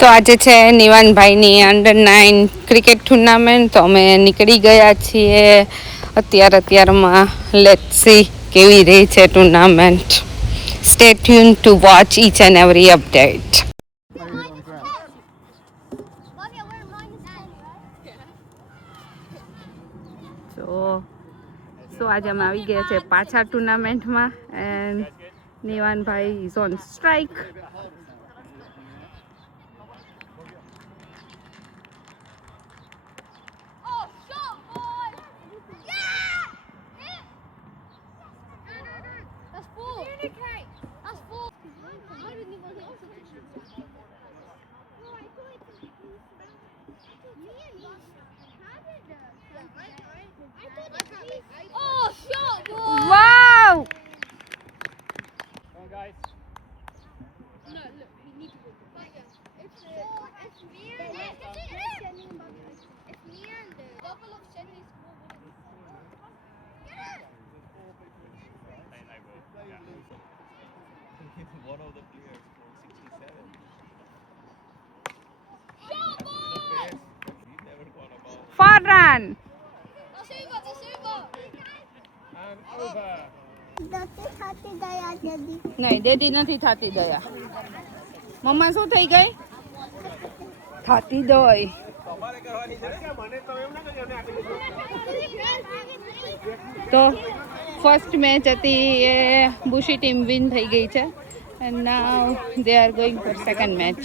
તો આજે છે નિવાનભાઈની અંડર-9 ક્રિકેટ ટુર્નામેન્ટ. તો અમે નીકળી ગયા છીએ અત્યારમાં. લેટ્સ સી કેવી રહી છે tournament. Stay tune to watch each and every update. So આજે અમે આવી ગયા છે પાછા ટુર્નામેન્ટમાં એન્ડ નિવાનભાઈ is on strike. Wow! No, look, we need to go. It's me and it's me and the couple of Chinese. One of the players for 67. He's never gone about. 4 run. And over. નહીં દેદી નથી થતી દયા. મમ્મા શું થઈ ગઈ? થતી દઈ. તો ફર્સ્ટ મેચ હતી એ બુશી ટીમ વિન થઈ ગઈ છે and now they are going for second match.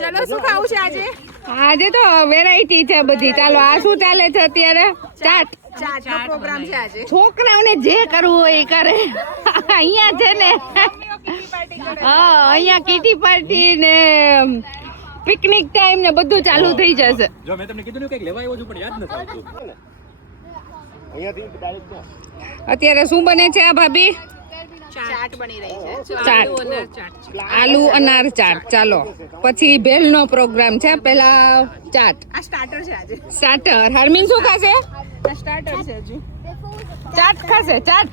ચલો શું ખાવું છે આજે? આજે તો વેરાયટી છે બધી. ચાલો આ શું ચાલે છે અત્યારે? ચાટ. ચાટનો પ્રોગ્રામ છે આજે. છોકરાઓને જે કરવું હોય એ કરે. અહીંયા છે ને હા અહીંયા કીટી પાર્ટી ને પિકનિક ટાઈમ ને બધું ચાલુ થઈ જશે. જો મેં તમને કીધું ને કંઈક લેવા આવ્યો છું પણ યાદ નથી આવતું. અહીંયાથી ડાયરેક્ટ અત્યારે શું બને છે આ ભાભી? ચાટ બની રહી છે. ચાટ. આલુ અને ચાટ છે. આલુ અનાર ચાટ. ચાલો પછી ભેલનો પ્રોગ્રામ છે. પેલા ચાટ આ સ્ટાર્ટર છે આજે. સ્ટાર્ટર. હાર્મિન શું ખાશે? આ સ્ટાર્ટર છે હજી. ચાટ ખાશે. ચાટ.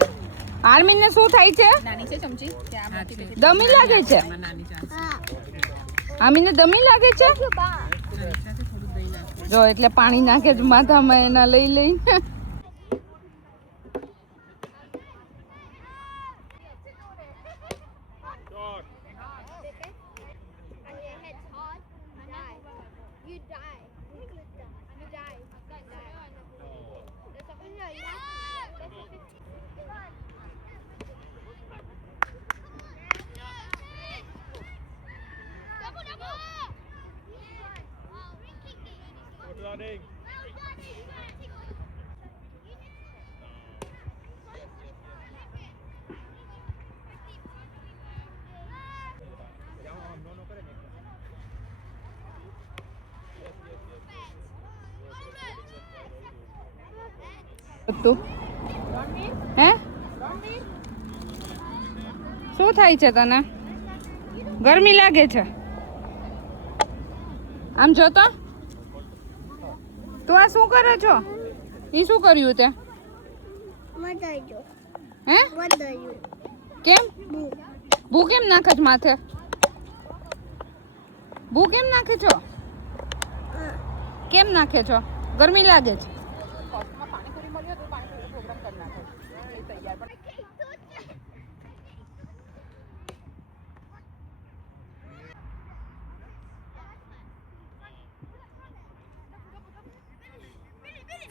હાર્મિન ને શું થાય છે? નાની છે ચમચી. ત્યાં મોટી છે. દમી લાગે છે. નાની ચાટ. હાર્મિનને દમી લાગે છે. જો એટલે પાણી નાખે છે માથામાં એના લઈ લઈ. running. તું હે શું થાય છે તને? ગરમી લાગે છે? આમ જોતો તું આ શું કરે છો? એ શું કર્યું તે? હે કેમ ભૂ કેમ નાખે છે માથે? ભૂ કેમ નાખે છો? કેમ નાખે છો? ગરમી લાગે છે?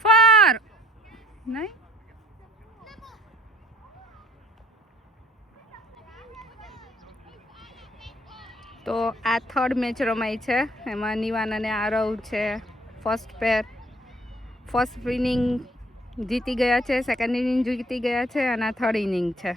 ફાર નહીં તો આ થર્ડ મેચ રમાઈ છે. એમાં નિવાન અને આરવ છે ફર્સ્ટ પેર. ફર્સ્ટ ઇનિંગ જીતી ગયા છે, સેકન્ડ ઇનિંગ જીતી ગયા છે અને આ થર્ડ ઇનિંગ છે.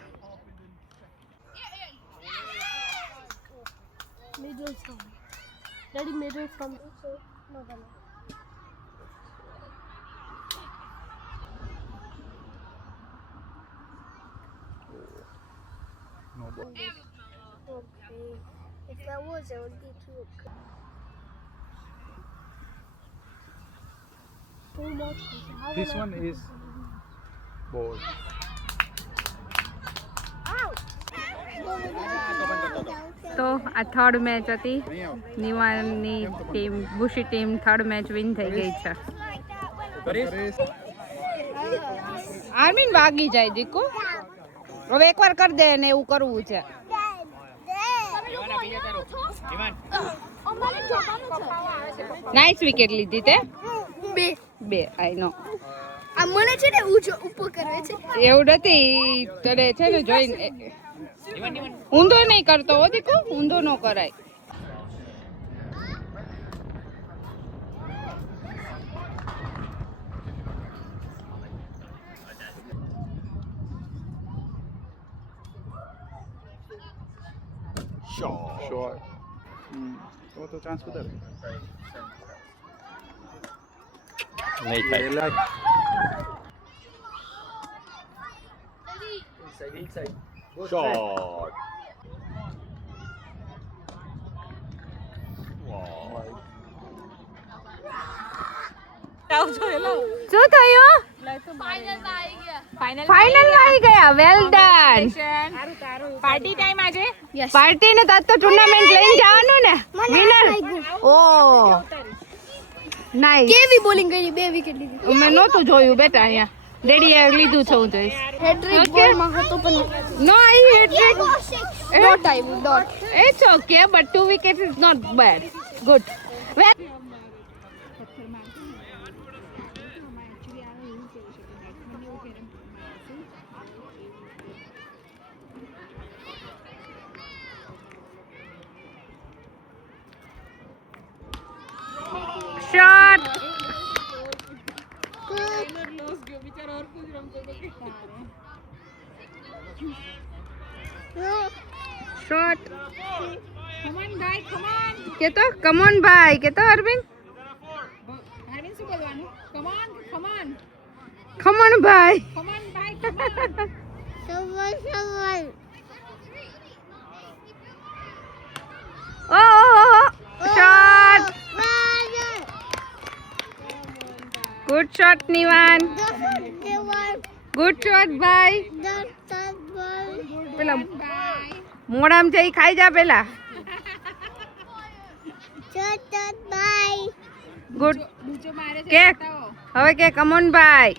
If there was, it would be too. This one is ball. Ouch! તો આ થર્ડ મેચ હતી. નિવાની ટીમ, Bushi team third match win થઈ ગઈ છે. આમીન વાગી જાય દીકુ. હવે એકવાર કરી દે ને એવું કરવું છે. નાઇસ વિકેટ લીધી તે. બે આઈ નો. આ મને છે ને ઉપર કરવે છે. એવું નથી તને છે ને જોઈને ઊંધો નહીં કરતો હો દીકુ, ઊંધો ન કરાય. Short. તો ચાન્સ વધારે. નહીં થાય. Short. શું થયું? ફાઇનલ માં આવી ગયા. Well done. પાર્ટી ટાઈમ આજે. પાર્ટી ને તાત તો ટુર્નામેન્ટ લઈને જવાનું ને વિનર. Oh nice. કેવી બોલિંગ કરી, 2 વિકેટ લીધી. મેં નહોતું જોયું બેટા. અહીંયા ડેડીએ લીધું છે. હું જોઈશ. હેડ્રિક બોલ માં હતો પણ નો આઈ હેટ્રિક. ડોટ આવ્યું, dot. It's okay, but 2 wickets is not bad. Good. Well, shot. Shot. Come on ભાઈ, come on. કેતો come on ભાઈ કેતો અરવિંદ. અરવિંદ શું બોલવાનું? Come on, come on. come on ભાઈ. Come on ભાઈ, come on. સવાલ Oh, shot. Good shot Nivan. Good shot ભાઈ. પેલા મોડામ જઈ ખાઈ જા પેલા. ગુડ. ડૂચો મારે છે કે બતાવો. હવે કે કમોન ભાઈ.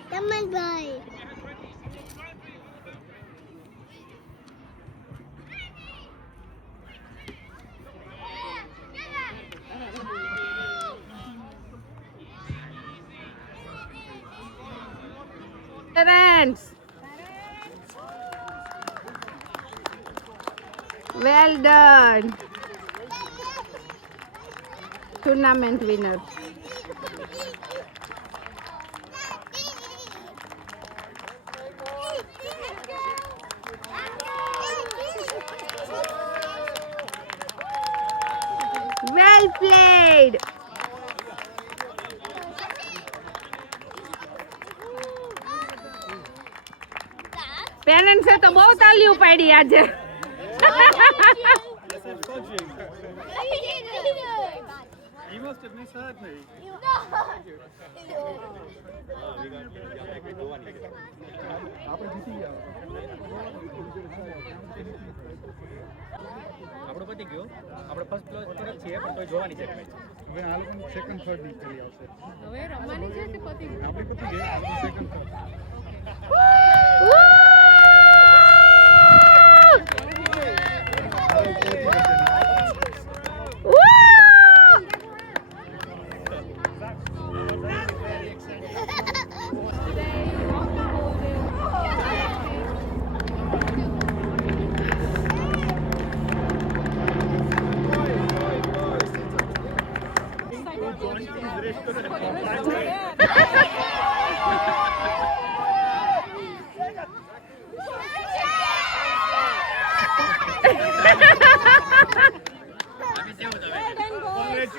Runs. Well done. Tournament winner. Well played. Parents તો બહુ તાલીઓ પાડી આજે. He must have misheard me. આપણે જીતી ગયા. આપણો પતી ગયો. આપણે ફર્સ્ટ પ્લેસ પર જ છીએ પણ તોય જોવાની છે મેચ. હવે આ લોકોની સેકન્ડ થર્ડ ની કરી આવશે. હવે રમવાની છે કે પતી ગયું? આપણી પતી ગઈ second third.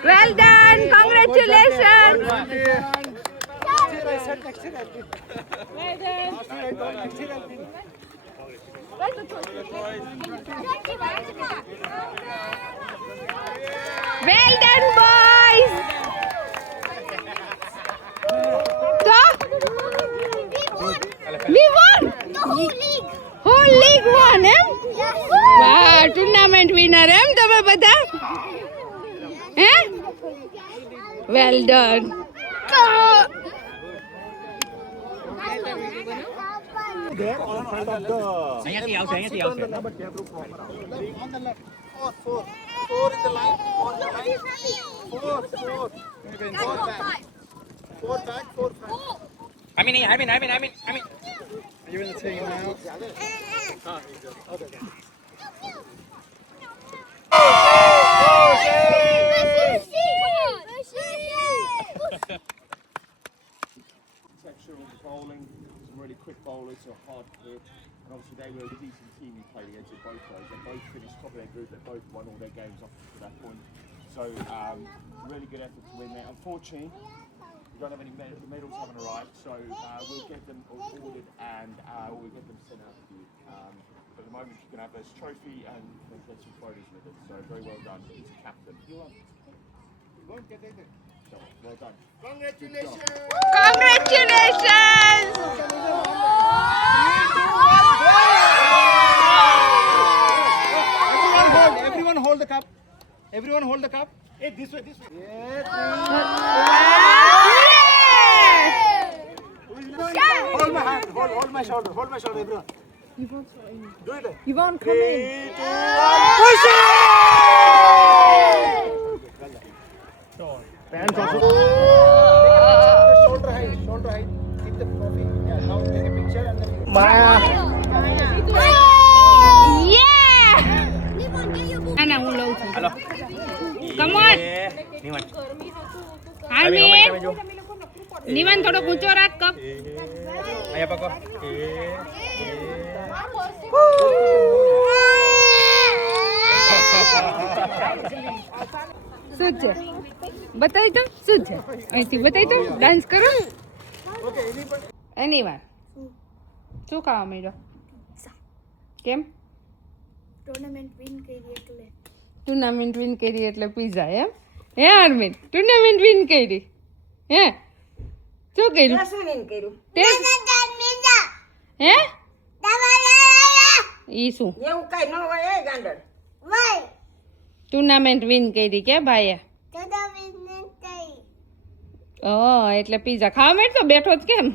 Well done. Congratulations. Well done, boys. So, we won. The whole league. Whole league won, eh? Yes. Wow. Tournament winner એમ તમે બધા હે વેલ ડન અહીંયાથી આવશે અહીંયાથી આવશે Four in the line. On the line. Four. Four back. Four back. Four front. આમીન You're in the team now. Texture of the bowling, some really quick bowlers, so hard to hit. And obviously they were a decent team who played against it both ways. They both finished top of their group, they both won all their games up to that point. So really good effort to win there. Unfortunately, we don't have any the medals haven't arrived, so we'll get them ordered and we'll get them sent out to you. But at the moment you can have this trophy and get some photos with it. So very well done. He's a captain. So, well done. Congratulations Everyone hold the cup. Everyone hold the cup. Hey, this way. Hold my hand. Hold my shoulder. Everyone. Do it. You won't come in. 3, 2, 1. Push it! Hands also. Shoulder height. Keep the trophy. Yeah, now take a picture and then you. Maya. ના ના હું લઉં છું હાલો come on Nivan હાલ તમે મીત જો નિવાન થોડો ઊંચો રાખ કપ અહીંયા પકડો શું છે બતાવી તો શું છે અહીંથી બતાવી તો ડાન્સ કરો એની વાત શું ખાવા માંડ્યો કેમ ટુર્નામેન્ટ વિન કરી એટલે ટુર્નામેન્ટ વિન કરી એટલે પીઝા એમ હે અરવિંદ ટુર્નામેન્ટ વિન કરી હે શું કર્યું તે હે ઈ શું એવું કઈ ન હોય એ ગાંડર ટુર્નામેન્ટ વિન કરી કે ભાઈએ ટુર્નામેન્ટ કરી ઓ એટલે પીઝા ખાવા માંડ તો બેઠો જ કેમ